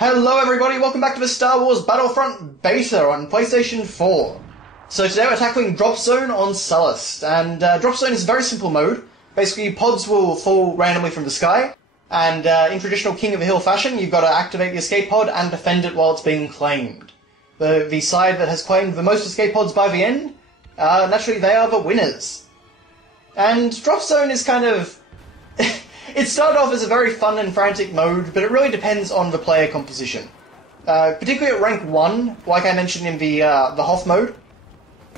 Hello everybody, welcome back to the Star Wars Battlefront Beta on PlayStation 4. So today we're tackling Drop Zone on Sullust, and Drop Zone is a very simple mode. Basically, pods will fall randomly from the sky, and in traditional King of the Hill fashion, you've got to activate the escape pod and defend it while it's being claimed. The side that has claimed the most escape pods by the end, naturally they are the winners. And Drop Zone is kind of... It started off as a very fun and frantic mode, but it really depends on the player composition. Particularly at rank 1, like I mentioned in the Hoth mode,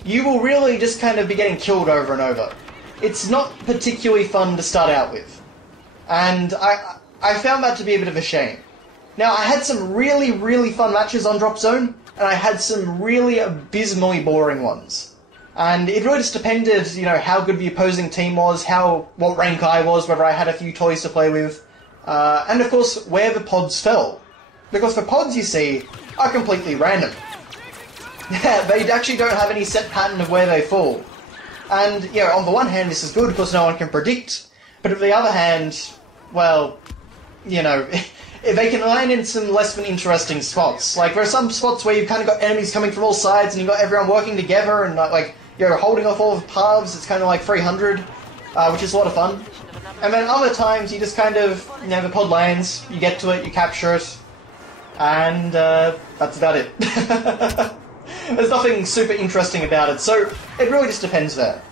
you will really just kind of be getting killed over and over. It's not particularly fun to start out with. And I found that to be a bit of a shame. Now, I had some really, really fun matches on Drop Zone, and I had some really abysmally boring ones. And it really just depended, you know, how good the opposing team was, what rank I was, whether I had a few toys to play with, and of course, where the pods fell. Because the pods, you see, are completely random. They actually don't have any set pattern of where they fall. And, you know, on the one hand, this is good because no one can predict, but on the other hand, well, you know, they can land in some less than interesting spots. Like, there are some spots where you've kind of got enemies coming from all sides, and you've got everyone working together, and, like, you're holding off all the paths. It's kind of like 300, which is a lot of fun. And then other times, you just kind of, you know, the pod lands, you get to it, you capture it, and that's about it. There's nothing super interesting about it, so it really just depends there.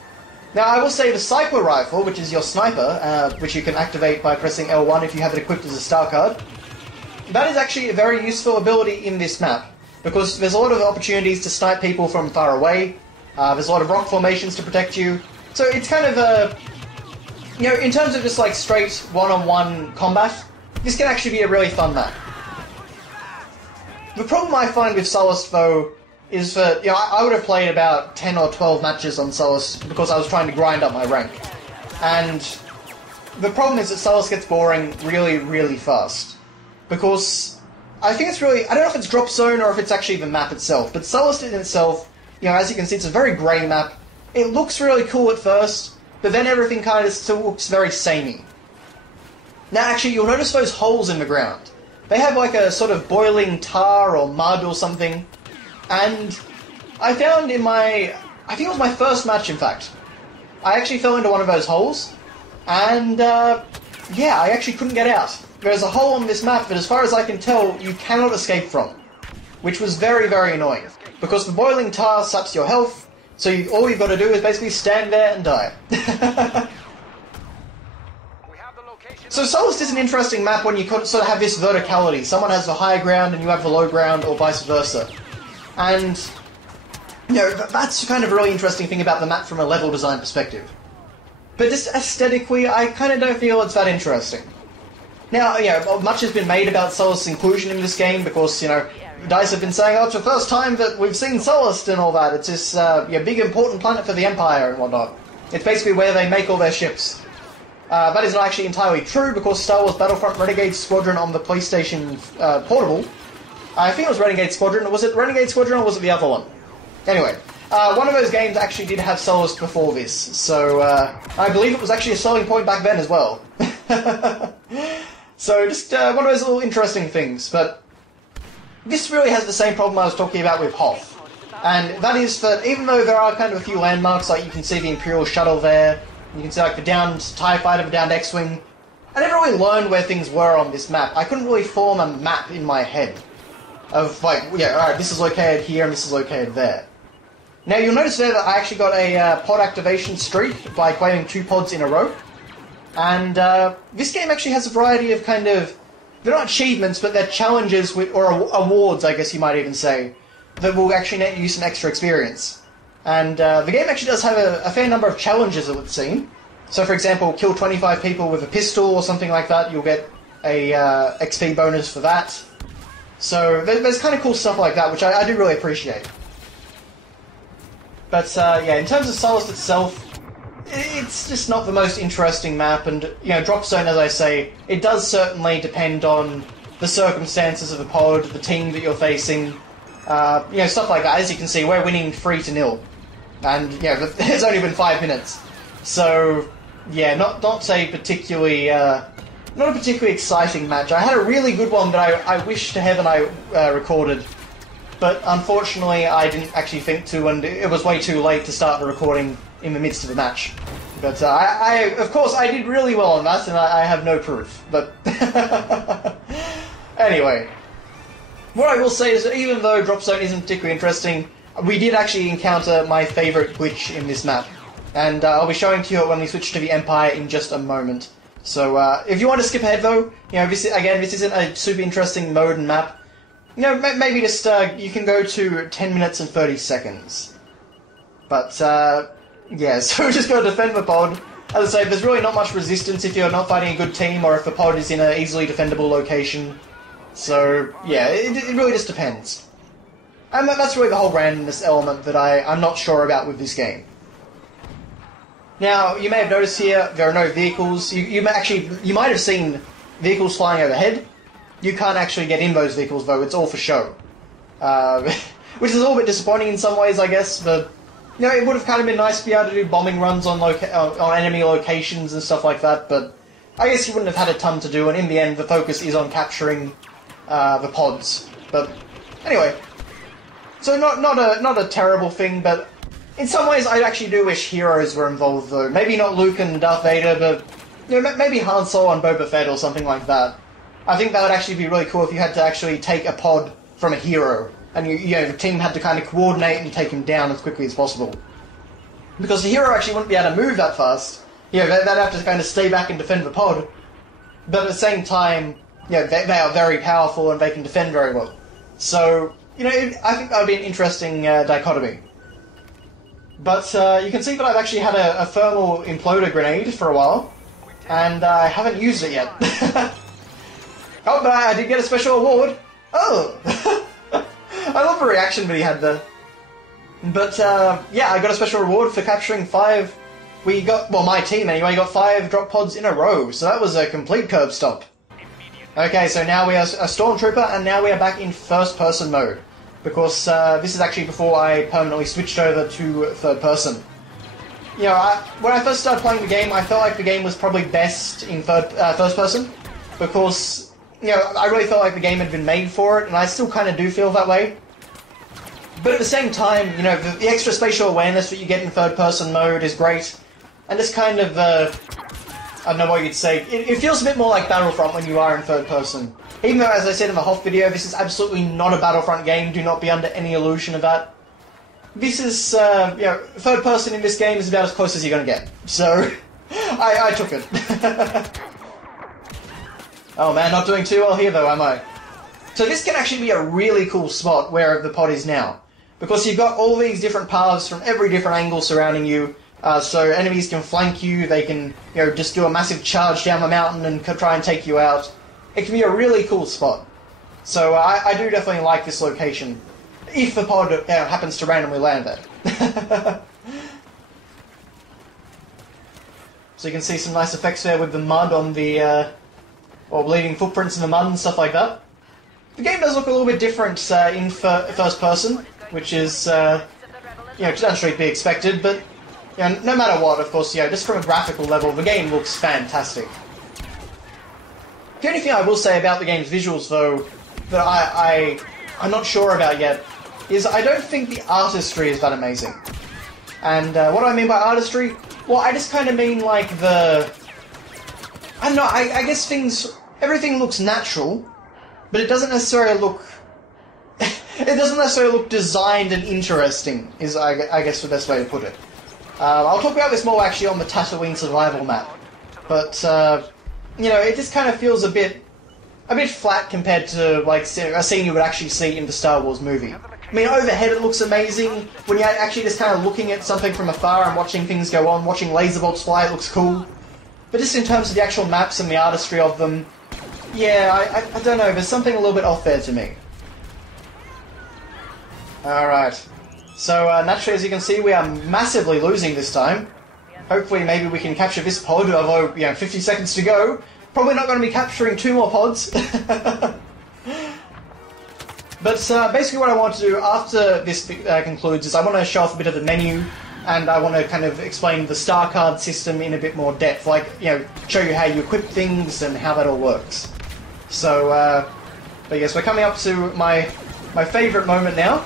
Now, I will say the Cycler Rifle, which is your sniper, which you can activate by pressing L1 if you have it equipped as a star card, that is actually a very useful ability in this map, because there's a lot of opportunities to snipe people from far away. There's a lot of rock formations to protect you, so it's kind of a... You know, in terms of just like straight one-on-one combat, this can actually be a really fun map. The problem I find with Sullust, though, is that, you know, I would have played about 10 or 12 matches on Sullust because I was trying to grind up my rank. And the problem is that Sullust gets boring really, really fast. Because I think it's really... I don't know if it's Drop Zone or if it's actually the map itself, but Sullust in itself... You know, as you can see, it's a very grey map. It looks really cool at first, but then everything kind of still looks very samey. Now, actually, you'll notice those holes in the ground. They have like a sort of boiling tar or mud or something. And I found in my... I think it was my first match, in fact. I actually fell into one of those holes. And, yeah, I actually couldn't get out. There's a hole on this map that, as far as I can tell, you cannot escape from. Which was very, very annoying. Because the boiling tar saps your health, so all you've got to do is basically stand there and die. So Sullust is an interesting map when you sort of have this verticality. Someone has the high ground and you have the low ground, or vice versa. And, you know, that's kind of a really interesting thing about the map from a level design perspective. But just aesthetically, I kind of don't feel it's that interesting. Now, you know, much has been made about Sullust's inclusion in this game because, you know, DICE have been saying, oh, it's the first time that we've seen Sullust and all that. It's this big important planet for the Empire and whatnot. It's basically where they make all their ships. That is not actually entirely true, because Star Wars Battlefront Renegade Squadron on the PlayStation Portable, I think it was Renegade Squadron. Was it Renegade Squadron or was it the other one? Anyway, one of those games actually did have Sullust before this, so I believe it was actually a selling point back then as well. So just one of those little interesting things, but this really has the same problem I was talking about with Hoth. And that is that even though there are kind of a few landmarks, like you can see the Imperial Shuttle there, you can see like the downed TIE Fighter, the downed X-Wing, I never really learned where things were on this map. I couldn't really form a map in my head of like, yeah, alright, this is located here and this is located there. Now you'll notice there that I actually got a pod activation streak by claiming 2 pods in a row. And this game actually has a variety of kind of... They're not achievements, but they're challenges, or awards, I guess you might even say, that will actually net you some extra experience. And the game actually does have a fair number of challenges, it would seem. So, for example, kill 25 people with a pistol or something like that, you'll get a XP bonus for that. So there's kind of cool stuff like that, which I do really appreciate. But, yeah, in terms of Sullust itself, it's just not the most interesting map, and, you know, Drop Zone, as I say, it does certainly depend on the circumstances of the pod, the team that you're facing, you know, stuff like that. As you can see, we're winning 3-0, and, you know, there's only been 5 minutes. So, yeah, not a particularly not a particularly exciting match. I had a really good one that I wish to heaven I recorded, but unfortunately I didn't actually think to, and it was way too late to start the recording in the midst of the match. But of course, I did really well on that, and I have no proof. But anyway, what I will say is that even though Drop Zone isn't particularly interesting, we did actually encounter my favourite glitch in this map. And I'll be showing to you when we switch to the Empire in just a moment. So if you want to skip ahead though, this isn't a super interesting mode and map. Maybe just you can go to 10 minutes and 30 seconds. But yeah, so we're just going to defend the pod. As I say, there's really not much resistance if you're not fighting a good team or if the pod is in an easily defendable location. So yeah, it really just depends. And that's really the whole randomness element that I'm not sure about with this game. Now, you may have noticed here, there are no vehicles. You might have seen vehicles flying overhead. You can't actually get in those vehicles, though. It's all for show. Which is a little bit disappointing in some ways, I guess, but it would have kind of been nice to be able to do bombing runs on enemy locations and stuff like that, but I guess you wouldn't have had a ton to do, and in the end, the focus is on capturing the pods. But anyway, so not a terrible thing, but in some ways, I actually do wish heroes were involved, though. Maybe not Luke and Darth Vader, but maybe Han Solo and Boba Fett or something like that. I think that would actually be really cool if you had to actually take a pod from a hero, and the team had to kind of coordinate and take him down as quickly as possible. Because the hero actually wouldn't be able to move that fast. They'd have to kind of stay back and defend the pod. But at the same time, they are very powerful and they can defend very well. So, I think that would be an interesting dichotomy. But you can see that I've actually had a thermal imploder grenade for a while, and I haven't used it yet. Oh, but I did get a special award! Oh! I love the reaction that he had there. But, yeah, I got a special reward for capturing 5... my team anyway, got 5 drop pods in a row, so that was a complete curb stop. Okay, so now we are a Stormtrooper, and now we are back in first-person mode. Because this is actually before I permanently switched over to third person. When I first started playing the game, I felt like the game was probably best in first person, because I really felt like the game had been made for it, and I still kind of do feel that way. But at the same time, the extra spatial awareness that you get in third person mode is great, and it's kind of I don't know what you'd say. It feels a bit more like Battlefront when you are in third person. Even though, as I said in the Hoth video, this is absolutely not a Battlefront game, do not be under any illusion of that. This is, third person in this game is about as close as you're going to get. So, I took it. Oh man, not doing too well here though, am I? So this can actually be a really cool spot where the pod is now. Because you've got all these different paths from every different angle surrounding you, so enemies can flank you, they can, just do a massive charge down the mountain and try and take you out. It can be a really cool spot. So I do definitely like this location, if the pod happens to randomly land there. So you can see some nice effects there with the mud on the, or leaving footprints in the mud and stuff like that. The game does look a little bit different in first person, which is, to naturally be expected, but no matter what, of course, just from a graphical level, the game looks fantastic. The only thing I will say about the game's visuals, though, that I'm not sure about yet, is I don't think the artistry is that amazing. And what do I mean by artistry? Well, I just kind of mean like I don't know, I guess everything looks natural, but it doesn't necessarily look... it doesn't necessarily look designed and interesting, is I guess the best way to put it. I'll talk about this more actually on the Tatooine survival map, but it just kind of feels a bit flat compared to like a scene you would actually see in the Star Wars movie. I mean, overhead it looks amazing. When you're actually just kind of looking at something from afar and watching things go on, watching laser bolts fly, it looks cool. But just in terms of the actual maps and the artistry of them, yeah, I don't know, there's something a little bit off there to me. Alright. So, naturally, as you can see, we are massively losing this time. Hopefully, maybe we can capture this pod, although, 50 seconds to go. Probably not going to be capturing 2 more pods. But basically what I want to do after this concludes is I want to show off a bit of the menu, and I want to kind of explain the star card system in a bit more depth, like, you know, show you how you equip things and how that all works. So, but yes, we're coming up to my favourite moment now.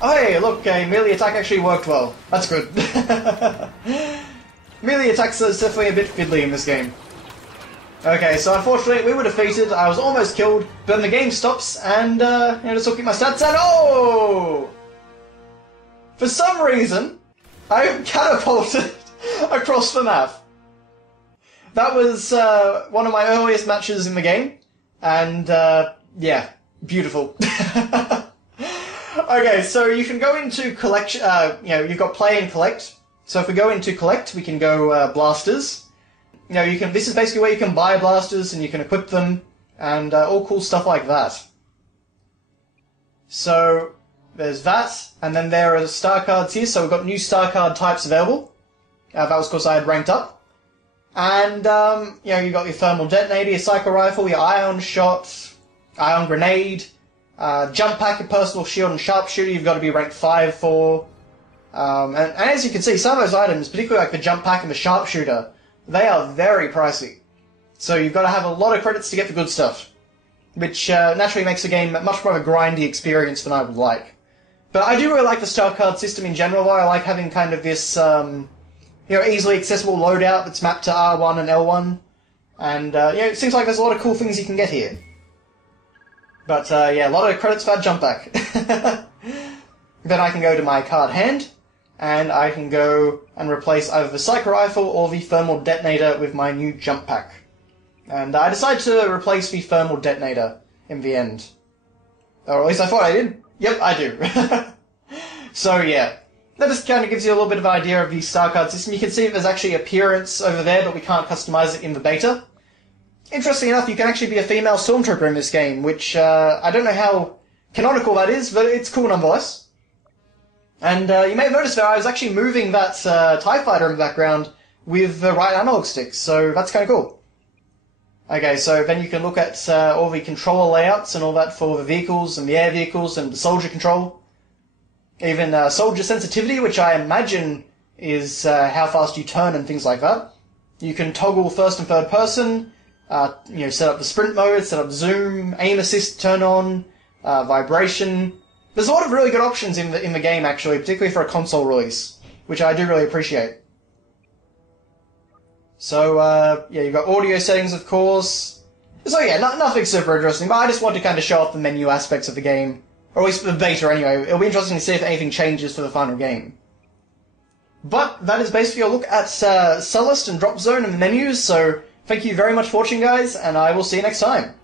Oh hey, look, a melee attack actually worked well. That's good. Melee attacks are definitely a bit fiddly in this game. Okay, so unfortunately we were defeated, I was almost killed, but then the game stops, and, you know, just looking at my stats, and oh! For some reason, I catapulted across the map. That was one of my earliest matches in the game, and yeah, beautiful. Okay, so you can go into collection, you know, you've got play and collect. So if we go into collect, we can go blasters. You know, you can. This is basically where you can buy blasters and you can equip them, and all cool stuff like that. So there's that, and then there are star cards here. So we've got new star card types available. That was because I had ranked up. And you know, you've got your thermal detonator, your psycho rifle, your ion shot, ion grenade, jump pack, your personal shield, and sharpshooter. You've got to be ranked 5 for. And as you can see, some of those items, particularly like the jump pack and the sharpshooter, they are very pricey. So you've got to have a lot of credits to get the good stuff, which naturally makes the game much more of a grindy experience than I would like. But I do really like the star card system in general, though. I like having kind of this, you know, easily accessible loadout that's mapped to R1 and L1. And, you know, it seems like there's a lot of cool things you can get here. But, yeah, a lot of credits for that jump back. Then I can go to my card hand, and I can go and replace either the psycho rifle or the thermal detonator with my new jump pack. And I decided to replace the thermal detonator in the end. Or at least I thought I did. Yep, I do. So yeah, that just kind of gives you a little bit of an idea of the star card system. You can see there's actually appearance over there, but we can't customize it in the beta. Interestingly enough, you can actually be a female stormtrooper in this game, which I don't know how canonical that is, but it's cool nonetheless. And you may have noticed that I was actually moving that TIE fighter in the background with the right analog stick, so that's kind of cool. Okay, so then you can look at all the controller layouts and all that for the vehicles and the air vehicles and the soldier control. Even soldier sensitivity, which I imagine is how fast you turn and things like that. You can toggle first and third person, you know, set up the sprint mode, set up zoom, aim assist turn on, vibration. There's a lot of really good options in the game, actually, particularly for a console release, which I do really appreciate. So, yeah, you've got audio settings, of course. So yeah, nothing super interesting, but I just want to kind of show off the menu aspects of the game. Or at least the beta, anyway. It'll be interesting to see if anything changes for the final game. But that is basically a look at Sullust and Drop Zone and the menus, so thank you very much for watching, guys, and I will see you next time.